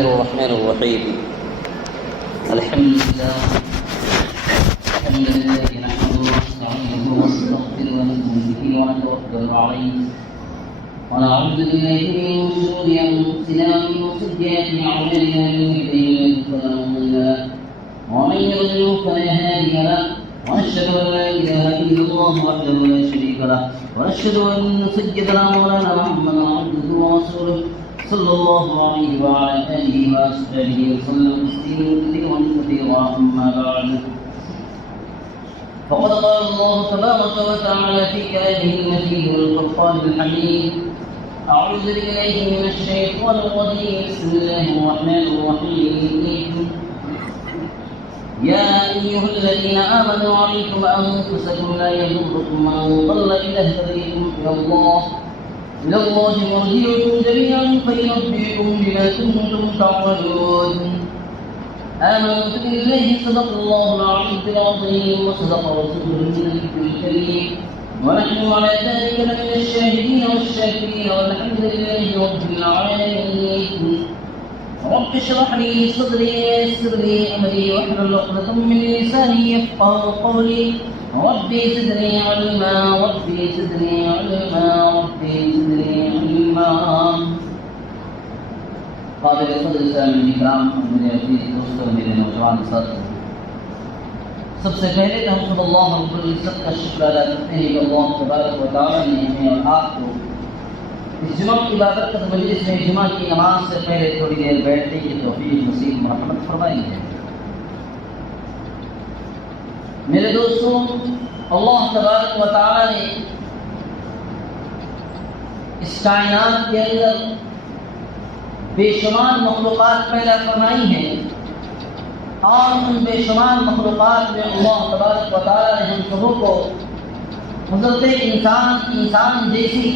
الرحمن الرحيم. الحمد لله نحمده ونستعينه ونستغفره ونؤمن به ونتوكل عليه ونعوذ بالله من شرور انفسنا ومن سيئات اعمالنا من يهده الله فلا مضل له ومن يضلل فلا هادي له واشهد ان لا اله الا الله وحده لا شريك له واشهد ان سيدنا مولانا محمدا عبده ورسوله صلى الله عليه وعلى آله وأصحابه وسلم تسليما كثيرا. أما بعد فقد قال الله تبارك وتعالى في كلامه المجيد والفرقان الحميد: أعوذ بالله من الشيطان الرجيم. بسم الله الرحمن الرحيم. يا أيها الذين آمنوا عليكم أنفسكم لا يضركم من ضل إذا اهتديتم إلى الله مرجعكم جميعا فينبئكم بما كنتم تعملون. آمنت بالله صدق الله العظيم وصدق رسوله النبي الكريم ونحن على ذلك لمن الشاهدين والشاكرين والحمد لله رب العالمين. رب اشرح لي صدري ويسر لي أمري واحلل عقدة من لساني يفقهوا قولي. ربي زدني علما ربي زدني علما ربي زدني علما. قابل قدر سامعین کرام، میرے عزیز دوستوں، میرے نوجوان ساتھیوں، سب سے پہلے تو ہم خود اللہ رب العزت کا شکر ادا کرتے ہیں کہ اللہ تبارک و تعالیٰ نے ہمیں اور آپ کو اس جمعہ کی عبادت کا مجلس میں جمعہ کی نماز سے پہلے تھوڑی دیر بیٹھنے کی توفیق نصیب مرحمت فرمائی ہے. میرے دوستوں، اللہ تبارک و تعالیٰ نے اس کائنات کے اندر بے شمار مخلوقات پیدا فرمائی ہیں، اور ان بے شمار مخلوقات میں اللہ تبارک و تعالیٰ نے ہم سبوں کو حضرت انسان جیسی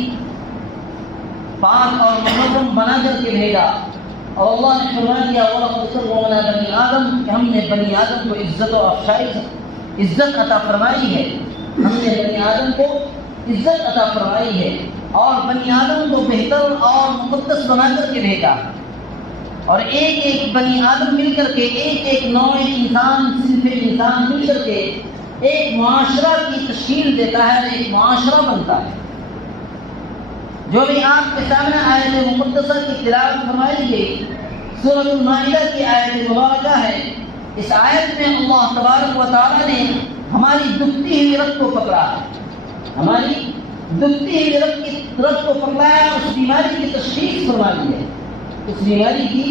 پاک اور محترم بنا کر کے بھیجا. اور اللہ نے فرما دیا: وَلَقَدْ كَرَّمْنَا بَنِي آدَمَ، کہ ہم نے بنی آدم کو عزت و افشائش عزت عطا فرمائی ہے. ہم نے بنی آدم کو عزت عطا فرمائی ہے اور بنی آدم کو بہتر اور مقدس بنا کر کے بھیجا. اور ایک ایک بنی آدم مل کر کے، ایک نوع انسان، صنف انسان مل کر کے ایک معاشرہ کی تشکیل دیتا ہے، ایک معاشرہ بنتا ہے. جو بھی آپ کے سامنے آیت مقدسہ کی تلاوت فرمائی گئی سورۃ المائدہ کی آیت مبارکہ ہے. اس آیت میں اللہ تبارک و تعالیٰ نے ہماری دکھتی ہوئی رت کو پکڑا ہے، ہماری دکھتی ہوئی رت کو پکڑا ہے، اس بیماری کی تشخیص فرمائی ہے، اس بیماری کی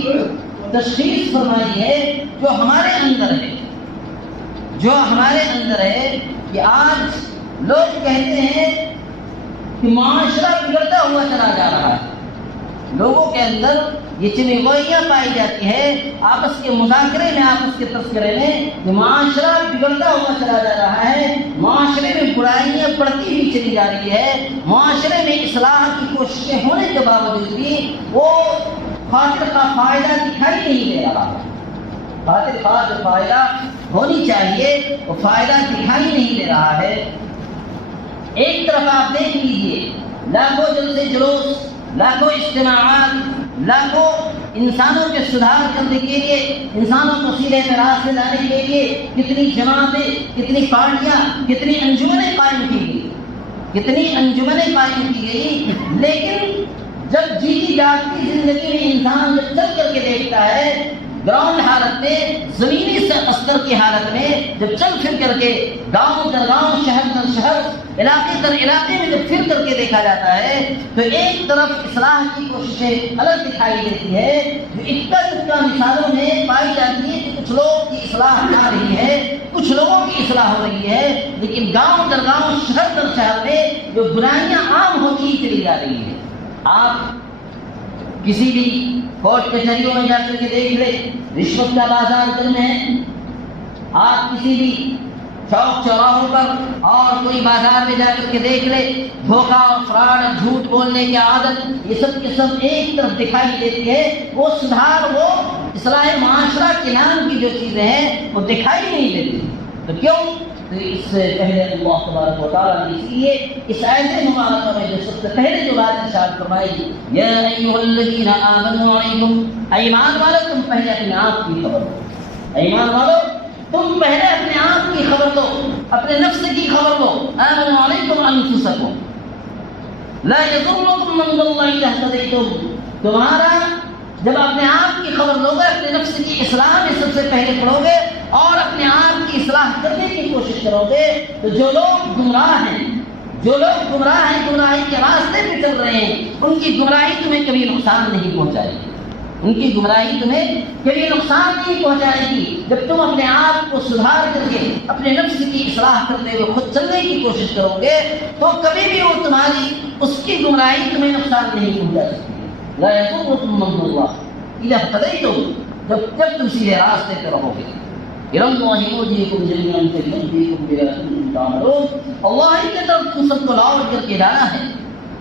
تشخیص فرمائی ہے جو ہمارے اندر ہے. کہ آج لوگ کہتے ہیں کہ معاشرہ بگڑتا ہوا چلا جا رہا ہے. لوگوں کے اندر یہ چنگوئیاں پائی جاتی ہے آپس کے مذاکرے میں، آپس کے تذکرے میں، کہ معاشرہ بگڑتا ہوا چلا جا رہا ہے، معاشرے میں برائیاں بڑھتی ہوئی چلی جا رہی ہے، معاشرے میں اصلاح کی کوششیں ہونے کے باوجود بھی وہ خاطر کا فائدہ دکھائی نہیں دے رہا. خاطر خواہ جو فائدہ ہونی چاہیے وہ فائدہ دکھائی نہیں دے رہا ہے. ایک طرف آپ دیکھ لیجئے، لاکھوں جلسے جلوس، لاکھوں اجتماعات، لاکھوں انسانوں کے سدھار کرنے کے لیے، انسانوں کو سیدھے راہ سے لانے کے لیے کتنی جماعتیں، کتنی پارٹیاں، کتنی انجمنیں قائم کی گئی. لیکن جب جیتی جاگتی زندگی میں انسان جب چل کر کے دیکھتا ہے، گراؤنڈ حالت میں، زمینی استر کی حالت میں جب چل پھر کر کے گاؤں در گاؤں، شہر در شہر، علاقے در علاقے میں جب پھر کر کے دیکھا جاتا ہے تو ایک طرف اصلاح کی کوششیں الگ دکھائی دیتی ہے، جو اکا دکا مثالوں میں پائی جاتی ہے کہ کچھ لوگ کی اصلاح آ رہی ہے، کچھ لوگوں کی اصلاح ہو رہی ہے، لیکن گاؤں در گاؤں، شہر در شہر میں جو برائیاں عام ہوتی ہی چلی جا رہی ہے. آپ کسی بھی کورٹ کچہریوں میں جا کر کے دیکھ لیں، رشوت کا بازار کرنے ہیں. آپ کسی بھی چوک چوراہوں پر اور کوئی بازار میں جا کر کے دیکھ لیں، دھوکہ اور فراڈ، جھوٹ بولنے کی عادت، یہ سب کے سب ایک طرف دکھائی دیتی ہے. وہ سدھار، وہ اصلاح معاشرہ کے نام کی جو چیزیں ہیں وہ دکھائی نہیں دیتی. تو کیوں؟ تو اس سے پہلے اللہ تبارک و تعالیٰ نے اس لیے اس آیت مبارکہ میں جو سب سے پہلے جو بات ارشاد فرمائی، یا ایھا الذین آمنوا علیکم، ایمان والو تم پہلے اپنے آپ کی خبر دو، ایمان والو تم پہلے اپنے آپ کی خبر دو، اپنے نفس کی خبر دو، آمنوا علیکم انفسکم لا یضرکم من ضل اذا اهتدیتم، تمہارا جب اپنے آپ کی خبر لو گے، اپنے نفس کی اصلاح میں سب سے پہلے پڑھو گے اور اپنے آپ کی اصلاح کرنے کی کوشش کرو گے، تو جو لوگ گمراہ ہیں، جو لوگ گمراہ ہیں، گمراہی کے راستے پہ چل رہے ہیں، ان کی گمراہی تمہیں کبھی نقصان نہیں پہنچائے گی، ان کی گمراہی تمہیں کبھی نقصان نہیں پہنچائے گی۔ جب تم اپنے آپ کو سدھار کر کے اپنے نفس کی اصلاح کرتے ہوئے خود چلنے کی کوشش کرو گے تو کبھی بھی وہ تمہاری اس کی گمراہی تمہیں نقصان نہیں پہنچا سکتی۔ لا یضرکم من ضل اذا اهتدیتم، جب تم سیدھے راستے پہ رہو گے۔ الی اللہ مرجعکم جمیعا فینبئکم بما کنتم تعملون، اللہ ہی کی طرف تم سب کو لوٹ کر کے جانا ہے،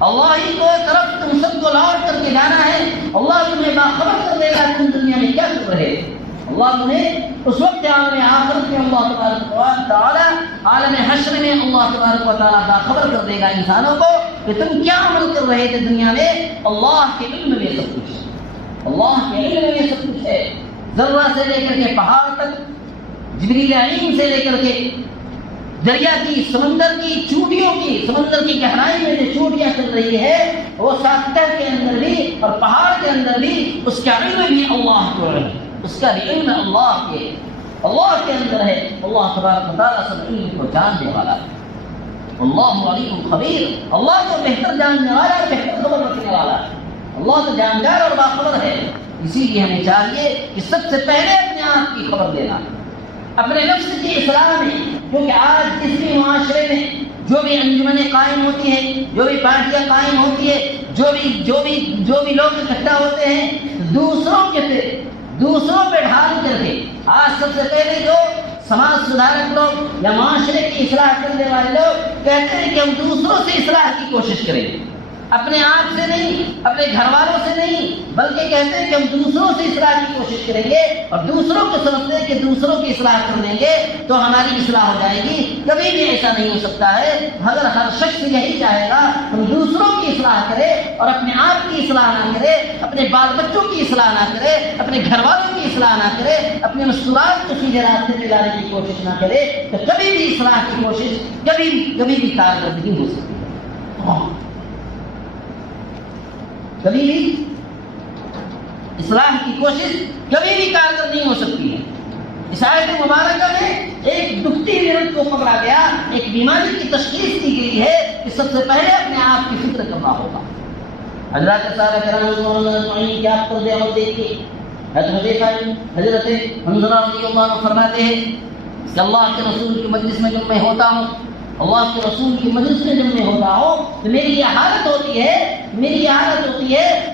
اللہ ہی کو طرف تم سب کو لوٹ کر کے جانا ہے، اللہ تمہیں باخبر کر دے گا تم دنیا میں کیا کر رہے ہو، اللہ تمہیں اس وقت عالم آخرت میں اللہ تبارک و تعالی عالم حشر میں اللہ تبارک و تعالی باخبر کر دے گا انسانوں کو کہ تم کیا عمل کر رہے تھے دنیا میں۔ اللہ کے علم میں سب کچھ ہے، اللہ کے علم میں سب کچھ ہے، ذرہ سے لے کر کے پہاڑ تک، جبریل امین سے لے کر کے دریا کی، سمندر کی چوٹیوں کی، سمندر کی گہرائی میں جو چوٹیاں چل رہی ہے وہ ساتر کے اندر بھی اور پہاڑ کے اندر بھی اس کا علم بھی اللہ کو ہے، اس کا بھی علم اللہ کے اندر ہے۔ اللہ تبارک و تعالیٰ سب علم کو جاننے والا ہے، اللہ علیم خبیر، اللہ تو بہتر جاننے والا ہے، بہتر خبر رکھنے والا ہے، اللہ تو جانکار اور باخبر ہے۔ اسی لیے ہمیں چاہیے کہ سب سے پہلے اپنے آپ کی خبر دینا، اپنے نفس کی اصلاح میں، کیونکہ آج جس بھی معاشرے میں جو بھی انجمنیں قائم ہوتی ہیں، جو بھی پارٹیاں قائم ہوتی ہے، جو بھی لوگ اکٹھا ہوتے ہیں، دوسروں پہ ڈھال کر کے آج سب سے پہلے جو سماج سدھارک لوگ یا معاشرے کی اصلاح کرنے والے لوگ کہتے ہیں کہ ہم دوسروں سے اصلاح کی کوشش کریں گے، اپنے آپ سے نہیں، اپنے گھر والوں سے نہیں، بلکہ کہتے ہیں کہ ہم دوسروں سے اصلاح کی کوشش کریں گے اور دوسروں کو سمجھتے ہیں کہ دوسروں کی اصلاح کر دیں گے تو ہماری اصلاح ہو جائے گی۔ کبھی بھی ایسا نہیں ہو سکتا ہے، اگر ہر شخص یہی چاہے گا ہم دوسروں کی اصلاح کرے اور اپنے آپ کی اصلاح نہ کرے، اپنے بال بچوں کی اصلاح نہ کرے، اپنے گھر والوں کی اصلاح نہ کرے، اپنے مستورات کو سیدھے راستے پہ لانے کی کوشش نہ کرے، تو کبھی بھی اصلاح کی کوشش کبھی بھی کارگر نہیں ہو سکتی، کبھی بھی اصلاح کی کوشش کبھی بھی کارگر نہیں ہو سکتی ہے۔ اس آیت مبارکہ میں ایک دکھتی مرد کو پکڑا گیا، ایک بیماری کی تشخیص کی گئی ہے کہ سب سے پہلے اپنے آپ کی فکر کرنا ہوگا۔ حضرات صاحب کرام کیا پردے اور دیکھیے، حضرت حنظلہ رضی اللہ عنہ فرماتے ہیں کہ اللہ کے رسول کی مجلس میں جب میں ہوتا ہوں، اللہ کے رسول کی مجلس میں جب میں ہوتا ہوں تو میری یہ حالت ہوتی ہے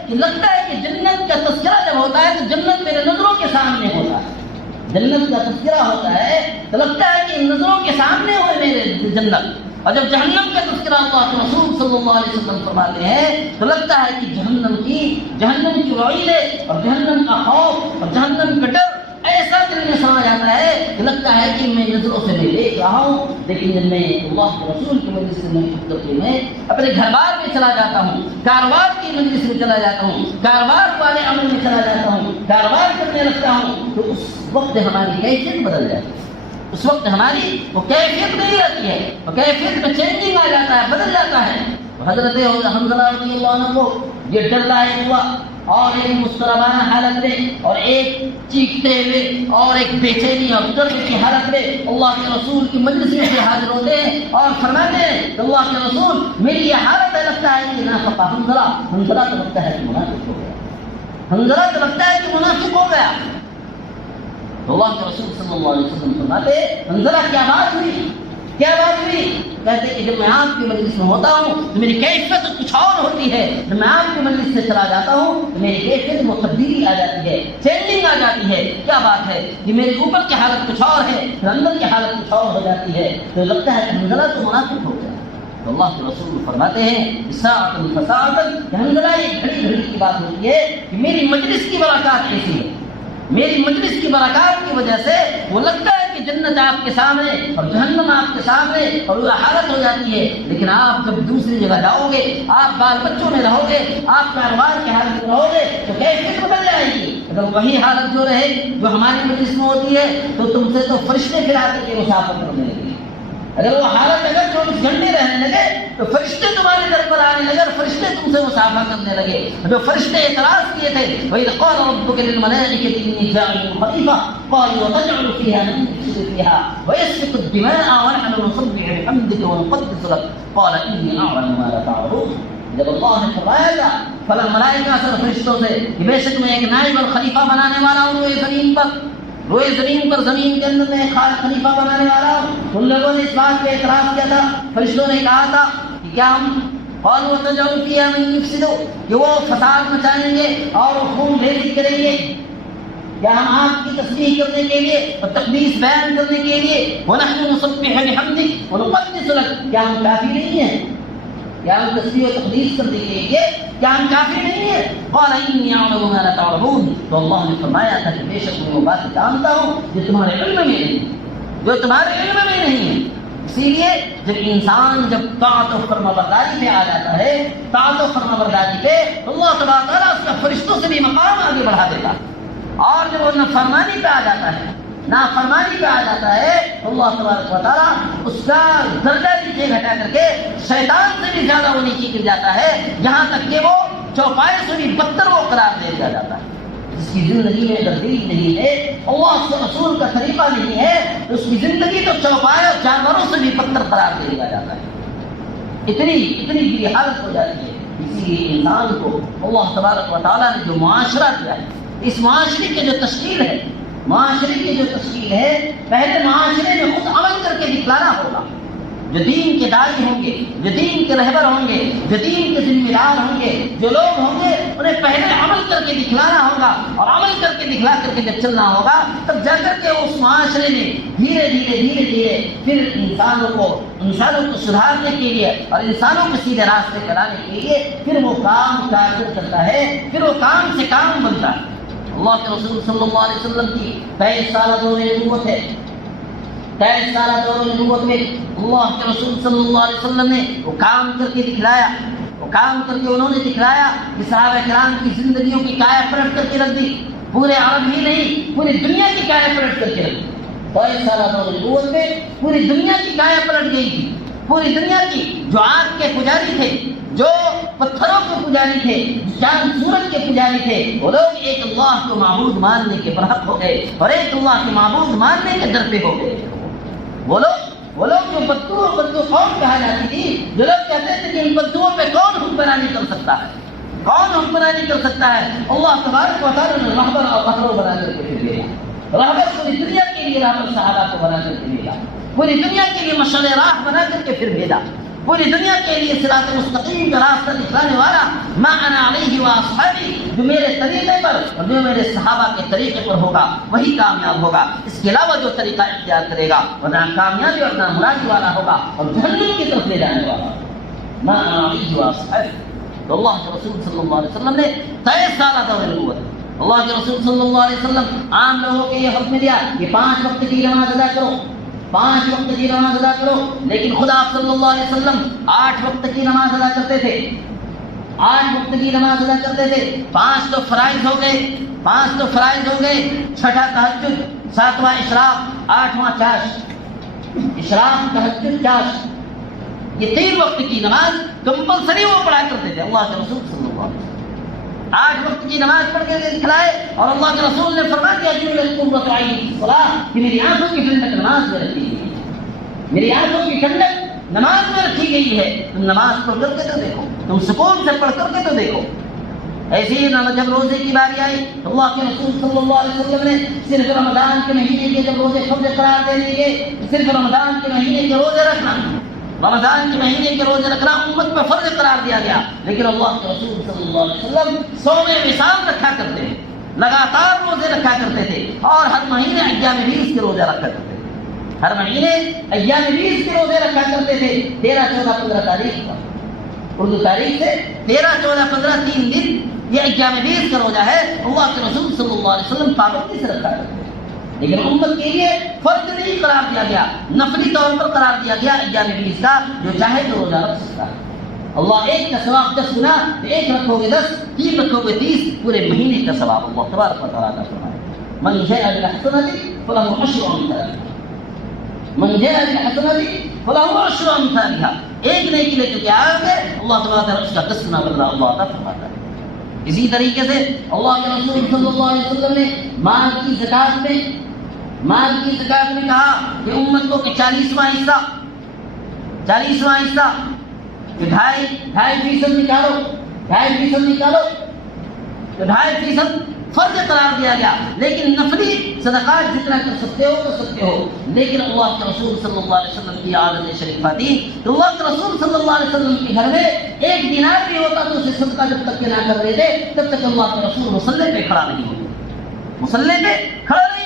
کہ لگتا ہے کہ جنت کا تذکرہ جب ہوتا ہے تو جنت میرے نظروں کے سامنے ہوتا ہے، جنت کا تذکرہ ہوتا ہے تو لگتا ہے کہ نظروں کے سامنے ہوئے میرے جنت، اور جب جہنم کا تذکرہ اللہ کے رسول صلی اللہ علیہ وسلم فرماتے ہیں تو لگتا ہے کہ جہنم کی وعیدیں اور جہنم کا خوف اور جہنم کا ڈر ایسا دل میں سما جاتا ہے کہ لگتا ہے کہ میں نظروں سے میں دیکھ رہا ہوں، لیکن جب میں اللہ کے رسول کی مجلس سے میں اپنے گھر بار میں چلا جاتا ہوں، کاروبار کی مجلس میں چلا جاتا ہوں، کاروبار والے عمل میں چلا جاتا ہوں، کاروبار کرنے لگتا ہوں، تو اس وقت ہماری کیفیت بدل جاتی ہے، اس وقت ہماری وہ کیفیت نہیں رہتی ہے، وہ کیفیت میں چینجنگ آ جاتا ہے، بدل جاتا ہے۔ حضرت حنظلہ رضی اللہ عنہ کو یہ ڈر لاحق ہوا اور ایک مستربانہ حالت میں اور ایک چیختے ہوئے اور ایک بے چینی اور درد کی حالت میں اللہ کے رسول کی مجلس میں سے حاضر ہوتے ہیں اور فرماتے ہیں کہ اللہ کے رسول میری یہ حالت ہے، لگتا ہے کہ نافقہ حنظلہ تو لگتا ہے کہ منافق ہو گیا، حنظلہ تو لگتا ہے کہ منافق ہو گیا۔ تو اللہ کے رسول صلی اللہ علیہ وسلم فرماتے حنظلہ کیا بات ہوئی؟ کہتے کہ جب میں آپ کی مجلس میں ہوتا ہوں تو میری کیفیت کچھ اور ہوتی ہے، جب میں آپ کی مجلس سے چلا جاتا ہوں تو میری کیفیت میں تبدیلی آ جاتی ہے، چینجنگ آ جاتی ہے۔ کیا بات ہے کہ میرے اوپر کی حالت کچھ اور ہے، پھر اندر کی حالت کچھ اور ہو جاتی ہے، تو لگتا ہے کہ حنظلہ تو منافق ہو گیا۔ تو اللہ کے رسول فرماتے ہیں ساعۃ فساعۃ، کہ حنظلہ ایک گھڑی کی بات ہوتی ہے کہ میری مجلس کی برکات ایسی ہے، میری مجلس کی برکات کی وجہ سے وہ لگتا ہے کہ جنت آپ کے سامنے اور جہنم آپ کے سامنے اور وہ حالت ہو جاتی ہے، لیکن آپ جب دوسری جگہ جاؤ گے، آپ بال بچوں میں رہو گے، آپ کاروبار کی حالت میں رہو گے تو کیفیت بدل جائے گی۔ اگر وہی حالت جو رہے جو ہماری مجلس میں ہوتی ہے تو تم سے تو فرشتے پھر آ کر کے مسافت کرنے لگے۔ اگر وہ حالت اگر 24 گھنٹے رہنے لگے تو فرشتے تمہارے در پر آنے لگے اور فرشتے تم سے مسافہ کرنے لگے۔ جو فرشتے اعتراض کیے تھے وَإِذْ قَالَ رَبُّكَ لِلْمَلَائِكَةِ إِنِّي جَاعِلٌ خَلِيفَةً قَالُوا وَتَجْعَلُ فِيهَا مَن يُفْسِدُ فِيهَا وَيَسْفِكُ الدِّمَاءَ وَنَحْنُ نُسَبِّحُ بِحَمْدِكَ وَنُقَدِّسُ لَكَ قَالَ إِنِّي أَعْلَمُ مَا لَا تَعْلَمُونَ۔ جب اللہ نے فرمایا تھا فلاں ملائکہ سے فرشتوں سے کہ بے شک میں ایک نائب اور خلیفہ بنانے والا ہوں روئے زمین پر، روئے زمین پر، زمین کے اندر میں خلیفہ بنانے والا ہوں۔ ان لوگوں نے اس بات پہ اعتراض کیا تھا، فرشتوں نے کہا تھا کہ کیا ہم قالوا وتجعل فيها من يفسد، کہ وہ فساد مچائیں گے اور خون ریزی کریں گے، کیا ہم آپ کی تسبیح کرنے کے لیے اور تقدیس بیان کرنے کے لیے ونحن نسبح بحمدک ونقدس لک، کیا ہم کافی نہیں ہیں؟ کیا ہم تسبیح و تقدیس کرنے کے لیے کیا ہم کافی نہیں ہیں؟ قال انی اعلم ما لا تعلمون، تو اللہ نے فرمایا تھا کہ بے شک میں وہ بات جانتا ہوں جو تمہارے علم میں نہیں، جو تمہارے علم میں نہیں ہے۔ اسی لیے جب انسان جب طاعت و فرمانبرداری پہ آ جاتا ہے، طاعت و فرمانبرداری پہ، تو اللہ تبارک و تعالیٰ اس کا فرشتوں سے بھی مقام آگے بڑھا دیتا ہے۔ اور جب وہ نافرمانی پہ آ جاتا ہے، نافرمانی پہ آ جاتا ہے تو اللہ تبارک و تعالیٰ اس کا درجہ نیچے گھٹا کر کے شیطان سے بھی زیادہ وہ نیچے گر جاتا ہے، یہاں تک کہ وہ چوپائے سے بھی بدتر وہ قرار دے دیا جاتا ہے۔ جس کی زندگی میں تبدیلی نہیں ہے، اللہ کے رسول کا طریقہ نہیں ہے، اس کی زندگی تو چوپائے اور جانوروں سے بھی بدتر قرار دے دیا جاتا ہے۔ اتنی بری حالت ہو جاتی ہے۔ اسی لیے انسان کو اللہ تبارک و تعالیٰ نے جو معاشرہ دیا ہے، اس معاشرے کی جو تشکیل ہے، معاشرے کی جو تشکیل ہے، پہلے معاشرے میں خود عمل کر کے دکھلانا ہوگا۔ جو دین کے داعی ہوں گے، جو دین کے رہبر ہوں گے، جو دین کے ذمہ دار ہوں گے، جو لوگ ہوں گے، انہیں پہلے عمل کر کے دکھلانا ہوگا، اور عمل کر کے دکھلا کر کے جب چلنا ہوگا تب جا کر کے اس معاشرے میں دھیرے دھیرے پھر انسانوں کو سدھارنے کے لیے اور انسانوں کو سیدھے راستے کرانے کے لیے پھر وہ کام کارگر کرتا ہے، پھر وہ کام سے کام بنتا ہے۔ اللہ کے رسول صلی اللہ علیہ وسلم کی 23 سالہ دور نبوت ہے۔ 23 سالہ دور نبوت میں اللہ کے رسول صلی اللہ علیہ وسلم نے وہ کام کر کے دکھلایا، وہ کام کر کے انہوں نے دکھلایا کہ صحابہ کرام کی زندگیوں کی کایا پلٹ کر کے رکھ دی، پورے عرب ہی نہیں پوری دنیا کی کایا پلٹ کر کے رکھ دی۔ 23 سالہ دور نبوت میں پوری دنیا کی کایا پلٹ گئی تھی، پوری دنیا کی جو آگ کے پجاری تھے، جو پتھروں کے پجاری تھے، چاند سورج کے پجاری تھے، وہ لوگ ایک اللہ کو معبود ماننے کے برحق ہو گئے اور ایک اللہ کے معبود ماننے کے در پہ ہو گئے۔ وہ لوگ جو بدو قوم کہا جاتی تھی، جو لوگ کہتے تھے کہ ان بدوؤں پہ کون حکمرانی کر سکتا ہے، کون حکمرانی کر سکتا ہے، اللہ تبارک و تعالیٰ نے رہبر اور قہرو بنا کر کے بھیجا۔ رہبر پوری دنیا کے لیے رہبر صحابہ کو بنا کر کے بھیجا، پوری دنیا کے لیے مشعل راہ بنا کر کے پھر بھیجا، پوری دنیا کے لیے صراط مستقیم کا راستہ دکھلانے والا ما انا علیہ واصحابی، جو میرے طریقے پر اور جو میرے صحابہ کے طریقے پر ہوگا وہی کامیاب ہوگا، اس کے علاوہ جو طریقہ اختیار کرے گا وہ ناکامیابی اور نامرادی والا ہوگا اور جہنم کی طرف لے جانے والا ہوگا۔ ما انا علیہ واصحابی، تو اللہ کے رسول صلی اللہ علیہ وسلم نے 23 سالہ دور نبوت، اللہ کے رسول صلی اللہ علیہ وسلم عام لوگوں کے یہ حکم دیا کہ 5 وقت کی نماز ادا کرو، 5 وقت کی نماز ادا کرو، لیکن خدا آپ صلی اللہ علیہ وسلم 8 وقت کی نماز ادا کرتے تھے، 8 وقت کی نماز ادا کرتے تھے۔ 5 تو فرائض ہو گئے، 5 تو فرائض ہو گئے، 6واں تہجد، 7واں اشراق، 8واں چاشت، اشراق تہجد چاشت، یہ 3 وقت کی نماز کمپلسری وہ پڑھا کرتے تھے اللہ کے رسول صلی اللہ علیہ وسلم۔ 8 وقت کی نماز پڑھ کے دکھلائے اور اللہ کے رسول نے فرما دیا کہ میری آنکھوں کی ٹھنڈک نماز میں رکھی گئی ہے، میری آنکھوں کی ٹھنڈک نماز میں رکھی گئی ہے، تم نماز پڑھ کر کے تو دیکھو، تم سکون سے پڑھ کر کے تو دیکھو۔ ایسے ہی جب روزے کی باری آئی تو اللہ کے رسول صلی اللہ علیہ وسلم نے صرف رمضان کے مہینے کے جب روزے فرض قرار دے دیے، صرف رمضان کے مہینے کے روزے رکھنا، رمضان کے مہینے کے روزے رکھنا امت پہ فرض قرار دیا گیا، لیکن اللہ کے رسول صلی اللہ علیہ وسلم 100 وصال رکھا کرتے تھے، لگاتار روزے رکھا کرتے تھے، اور ہر مہینے ایام 20 کے روزے رکھا کرتے تھے، ہر مہینے ایام 20 کے روزے رکھا کرتے تھے۔ 13، 14، 15 تاریخ کا اردو تاریخ سے 13، 14، 15 3 دن یہ ایام 20 کا روزہ ہے، اللہ کے رسول صلی اللہ علیہ وسلم پابندی سے رکھا کرتے تھے، لیکن امت کے لیے فرض نہیں قرار دیا گیا، نفلی طور پر قرار دیا گیا ایام 20 کا، جو چاہے تو روزہ رکھ سکتا ہے۔ اللہ ایک کا ثواب 10 گنا، ایک رکھو گے 10، 3 رکھو گے 30، پورے مہینے کا ثواب اللہ تبارک و تعالیٰ کا فرمائے۔ من جاء بالحسنة فله 10 أمثالها، من جاء بالحسنة فله 10 أمثالها، ایک نیکی لے کے کیا آگے اللہ تبارک و تعالیٰ اس کا 10 گنا بدلہ اللہ عطا فرماتا ہے۔ اسی طریقے سے اللہ کے رسول صلی اللہ علیہ وسلم نے مال کی زکات میں کہا کہ امت کو کہ 40واں حصہ کہ 2.5% نکالو، 2.5% نکالو، تو 2.5% فرض قرار دیا گیا، لیکن نفلی صدقات جتنا کر سکتے ہو، لیکن اللہ کے رسول صلی اللہ علیہ وسلم کی عادت شریفہ تھی تو اللہ کے رسول صلی اللہ علیہ وسلم کے گھر میں 1 دینار بھی ہوتا تو اسے صدقہ جب تک کہ نہ کر رہے تھے تب تک اللہ کے رسول مصلی پہ کھڑا نہیں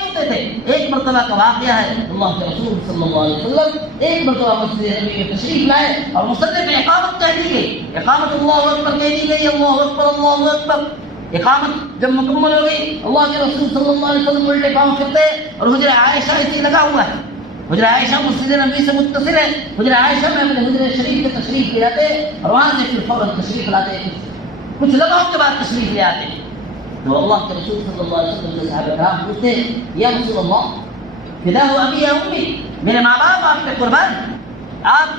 ہوتے تھے۔ ایک مرتبہ کا واقعہ ہے، اللہ کے رسول صلی اللہ علیہ وسلم ایک مرتبہ مسجد نبوی میں تشریف لائے اور مصلی پہ اقامت کہہ دی گئی، اقامت اللہ اکبر کہہ دی گئی، اللہ اکبر اللہ اکبر۔ اقامت جب مکمل ہو گئی، اللہ کے رسول صلی اللہ علیہ وسلم الٹے پاؤں پھرتے اور حجرہ عائشہ اسی لگا ہوا ہے، حجرہ عائشہ مسجد نبوی سے متصل ہے، حجرہ عائشہ میں اپنے حجرہ شریف کے تشریف لے آتے اور وہاں سے پھر فوراً تشریف لاتے، کچھ لمحوں کے بعد تشریف لے آتے۔ تو اللہ کے رسول صلی اللہ علیہ وسلم سے صحابہ کرام پوچھتے، یا رسول اللہ فداہ ابی یا امی، میرے ماں باپ آپ پہ قربان، آپ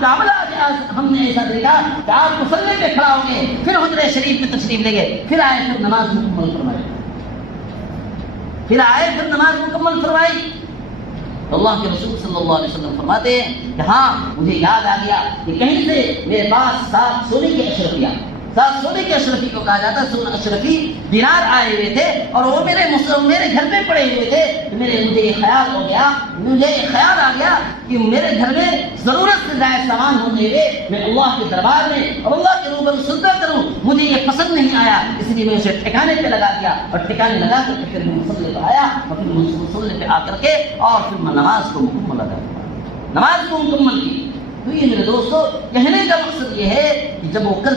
کا عمل آج ہم نے ایسا دیکھا کہ آپ مصلی پہ کھڑا ہو گئے، پھر حجرہ شریف میں تشریف لے گئے، پھر نماز مکمل فرمائی، تو اللہ کے رسول صلی اللہ علیہ وسلم فرماتے ہیں کہ ہاں مجھے یاد آ گیا کہ کہیں سے میرے پاس 7 سونے کی اشرفیاں، 7 سونے کے اشرفی کو کہا جاتا ہے، سونا اشرفی دینار آئے ہوئے تھے اور وہ میرے گھر میں پڑے ہوئے تھے۔ مجھے یہ خیال آ گیا کہ میرے گھر میں ضرورت سے زائد سامان ہونے ہوئے میں اللہ کے دربار میں اور اللہ کے روبرو سجدہ کروں، مجھے یہ پسند نہیں آیا، اس لیے میں اسے ٹھکانے پہ لگا دیا اور ٹھکانے لگا کر کے پھر میں مصلی پہ آیا اور پھر مصلی پہ آ کر کے اور پھر میں نماز کو مکمل کی۔ تو یہ میرے دوستو کہنے کا مقصد یہ ہے کہ جب وہ کر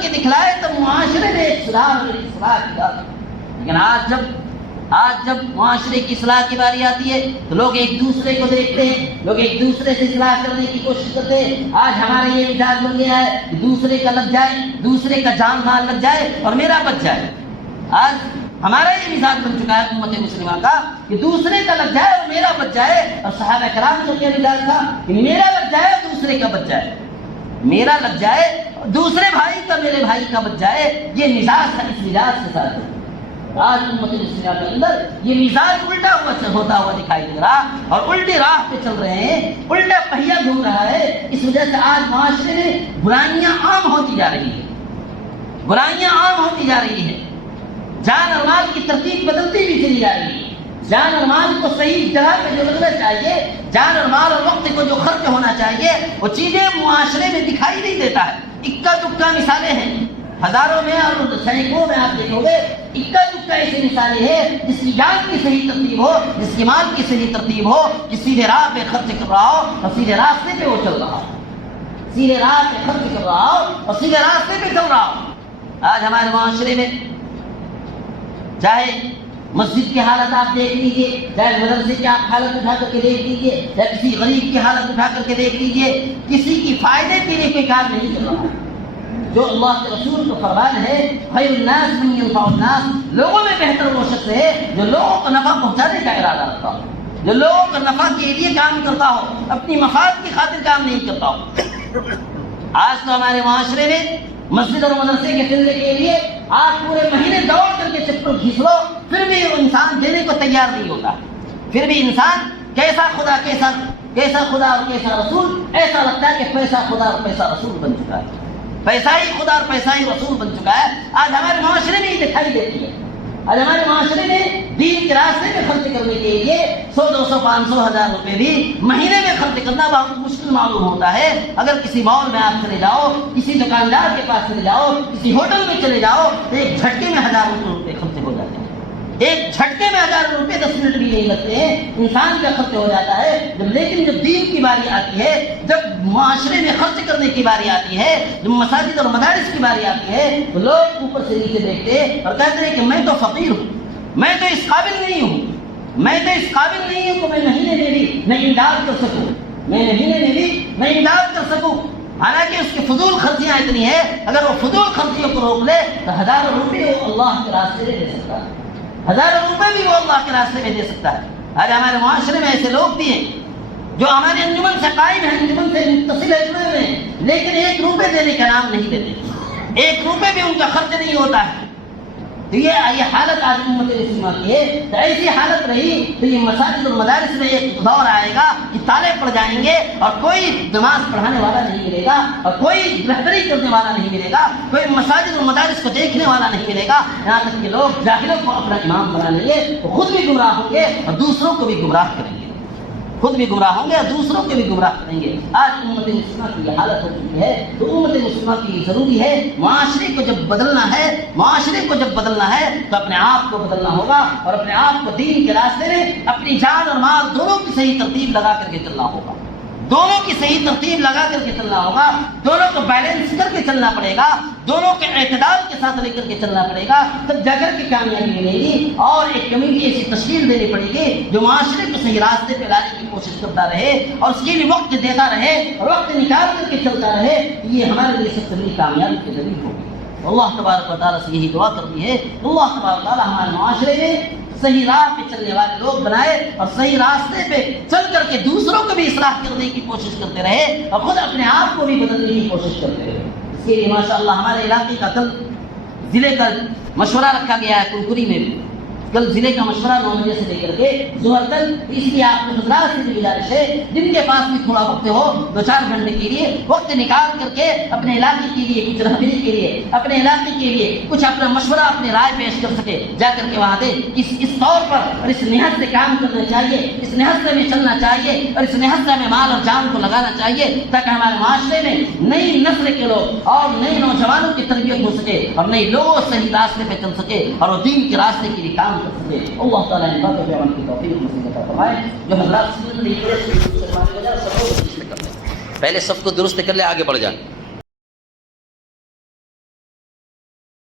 کے دکھلائے تب معاشرے میں ایک صلاح اور ایک اصلاح کی بات ہے۔ لیکن آج جب معاشرے کی اصلاح کی باری آتی ہے تو لوگ ایک دوسرے کو دیکھتے ہیں، لوگ ایک دوسرے سے اصلاح کرنے کی کوشش کرتے ہیں۔ آج ہمارا یہ مزاج بن گیا ہے کہ دوسرے کا لگ جائے، دوسرے کا جان مال لگ جائے اور میرا بچ جائے۔ آج ہمارا یہ مزاج بن چکا ہے امت مسلمہ کا کہ دوسرے کا لگ جائے اور میرا بچ جائے، اور صحابہ کرام کا کیا مزاج تھا کہ میرا لگ جائے اور دوسرے کا بچ جائے، میرا لگ جائے دوسرے بھائی کا میرے بھائی کا بچ جائے۔ یہ مزاج تھا، اس مزاج کے ساتھ آج امت مسلمہ کے اندر یہ مزاج الٹا ہوتا ہوا دکھائی دے رہا اور الٹی راہ پہ چل رہے ہیں، الٹا پہیا گھوم رہا ہے۔ اس وجہ سے آج معاشرے میں برائیاں عام ہوتی جا رہی ہیں، جان اور مال کی ترتیب بدلتی بھی چلی جا رہی ہے۔ جان اور مال کو صحیح جگہ پہ جو لگنا چاہیے، جان اور مال اور وقت کو جو خرچ ہونا چاہیے، وہ چیزیں معاشرے میں دکھائی نہیں دیتا ہے۔ اکا دکا مثالیں ہیں، ہزاروں میں اور سینکڑوں میں آپ دیکھو گے، اکا دکا ایسی مثالیں ہیں جس کی جان کی صحیح ترتیب ہو، جس کی مال کی صحیح ترتیب ہو، کہ سیدھے راہ پہ خرچ کر رہا ہو اور سیدھے راستے پہ وہ چل رہا ہو، سیدھے راہ پہ خرچ کر رہا ہو اور سیدھے راستے پہ چل رہا ہو۔ آج ہمارے معاشرے میں چاہے مسجد کی حالت آپ دیکھ لیجئے، چاہے مدرسے کی آپ حالت اٹھا کر کے دیکھ لیجئے، یا کسی غریب کی حالت اٹھا کر کے دیکھ لیجئے، کسی کی فائدے کے لیے کوئی کام نہیں کر رہا ہے۔ جو اللہ کے رسول کا فرمان ہے، خیر الناس من ينفع الناس، لوگوں میں بہتر وہ شخص ہے جو لوگوں کو نفع پہنچانے کا ارادہ رکھتا ہو، جو لوگوں کو نفع کے لیے کام کرتا ہو، اپنی مفاد کی خاطر کام نہیں کرتا ہو۔ آج تو ہمارے معاشرے میں مسجد اور مدرسے کے چلنے کے لیے آپ پورے مہینے دوڑ کر کے چپل کھینچ لو، پھر بھی انسان دینے کو تیار نہیں ہوتا، پھر بھی انسان کیسا خدا اور کیسا رسول، ایسا لگتا ہے کہ پیسہ خدا اور پیسہ رسول بن چکا ہے، پیسہ ہی خدا اور پیسہ ہی رسول بن چکا ہے۔ آج ہمارے معاشرے میں یہ دکھائی دیتی ہے، آج ہمارے معاشرے میں دین کے راستے میں خرچ کرنے کے لیے 100 200 500 1000 روپے بھی مہینے میں خرچ کرنا بہت مشکل معلوم ہوتا ہے۔ اگر کسی مال میں آپ چلے جاؤ، کسی دکاندار کے پاس چلے جاؤ، کسی ہوٹل میں چلے جاؤ تو ایک جھٹکے میں 1000 روپے خرچ ہو جاتے ہیں، ایک جھٹکے میں 1000 روپے 10 منٹ بھی نہیں لگتے ہیں، انسان کا خرچ ہو جاتا ہے۔ لیکن جب دین کی باری آتی ہے، جب معاشرے میں خرچ کرنے کی باری آتی ہے، جب مساجد اور مدارس کی باری آتی ہے، تو لوگ اوپر سے نیچے دیکھتے اور کہتے ہیں کہ میں تو فقیر ہوں، میں تو اس قابل نہیں ہوں، میں تو اس قابل نہیں ہوں کہ میں مہینے میں بھی میں امداد کر سکوں، میں مہینے میں بھی میں امداد کر سکوں۔ حالانکہ اس کی فضول خرچیاں اتنی ہیں، اگر وہ فضول خرچیوں کو روک لے تو ہزاروں روپے وہ اللہ کے راستے میں دے سکتا ہے، ہزاروں روپے بھی وہ اللہ کے راستے میں دے سکتا ہے۔ ارے ہمارے معاشرے میں ایسے لوگ بھی ہیں جو ہمارے انجمن سے قائم ہیں، انجمن سے متصل جڑے ہوئے ہیں، لیکن 1 روپے دینے کا نام نہیں دیتے، 1 روپے بھی ان کا خرچ نہیں ہوتا ہے۔ تو یہ حالت آج امت مسلمہ کی ہے۔ تو ایسی حالت رہی تو یہ مساجد اور مدارس میں ایک دور آئے گا کہ تالے پڑ جائیں گے اور کوئی نماز پڑھانے والا نہیں ملے گا اور کوئی رہبری کرنے والا نہیں ملے گا، کوئی مساجد اور مدارس کو دیکھنے والا نہیں ملے گا، یہاں تک کہ لوگ جاہلوں کو اپنا امام بنا لیں گے، وہ خود بھی گمراہ ہوں گے اور دوسروں کو بھی گمراہ کریں گے، خود بھی گمراہ ہوں گے اور دوسروں کو بھی گمراہ کریں گے۔ آج امت مسلمہ کی یہ حالت ہو چکی ہے، تو امت مسلمہ کی ضروری ہے معاشرے کو جب بدلنا ہے، معاشرے کو جب بدلنا ہے تو اپنے آپ کو بدلنا ہوگا اور اپنے آپ کو دین کے راستے میں اپنی جان اور مال دونوں کی صحیح ترتیب لگا کر کے چلنا ہوگا، دونوں کی صحیح ترتیب لگا کر کے چلنا ہوگا، دونوں کو بیلنس کر کے چلنا پڑے گا، دونوں کے اعتدال کے ساتھ لے کر کے چلنا پڑے گا، تب جا کر کے کامیابی ملے گی۔ اور ایک کمیٹی ایسی تشکیل دینی پڑے گی جو معاشرے کو صحیح راستے پہ لانے کی کوشش کرتا رہے اور اس کے لیے وقت دیتا رہے اور وقت نکال کر کے چلتا رہے، یہ ہمارے لیے سب سے بڑی کامیابی کی دلیل ہوگی۔ اللہ تبارک و تعالیٰ سے یہی دعا کرتی ہے، اللہ تبارک و تعالیٰ ہمارے معاشرے میں صحیح راہ پہ چلنے والے لوگ بنائے اور صحیح راستے پہ چل کر کے دوسروں کو بھی اصلاح کرنے کی کوشش کرتے رہے اور خود اپنے آپ کو بھی بدلنے کی کوشش کرتے رہے۔ اس کے لیے ماشاءاللہ ہمارے علاقے کا کل ضلع کا مشورہ رکھا گیا ہے کنکری میں بھی، کل ضلع کا مشورہ 9 بجے سے لے کر کے ظہر تک، اس لیے آپ کو حضرات سے بھی گزارش ہے جن کے پاس بھی تھوڑا وقت ہو 2-4 گھنٹے کے لیے وقت نکال کر کے اپنے علاقے کے لیے کچھ رہبری کے لیے، اپنے علاقے کے لیے کچھ اپنا مشورہ، اپنی رائے پیش کر سکے، جا کر کے وہاں دے اس طور پر اور اس نہج سے کام کرنا چاہیے، اس نہج میں چلنا چاہیے اور اس نہج میں مال اور جان کو لگانا چاہیے، تاکہ ہمارے معاشرے میں نئی نسل کے لوگ اور نئے نوجوانوں کی تربیت ہو سکے اور نئے لوگوں صحیح راستے پہ چل سکے اور وہ دین کے راستے کے لیے کام کر سکے۔ اللہ تعالیٰ ان باتوں پہ عمل کی توفیق نصیب عطا فرمائے۔ جو حضرات پہلے سب کو درست کر لے، آگے بڑھ جائیں۔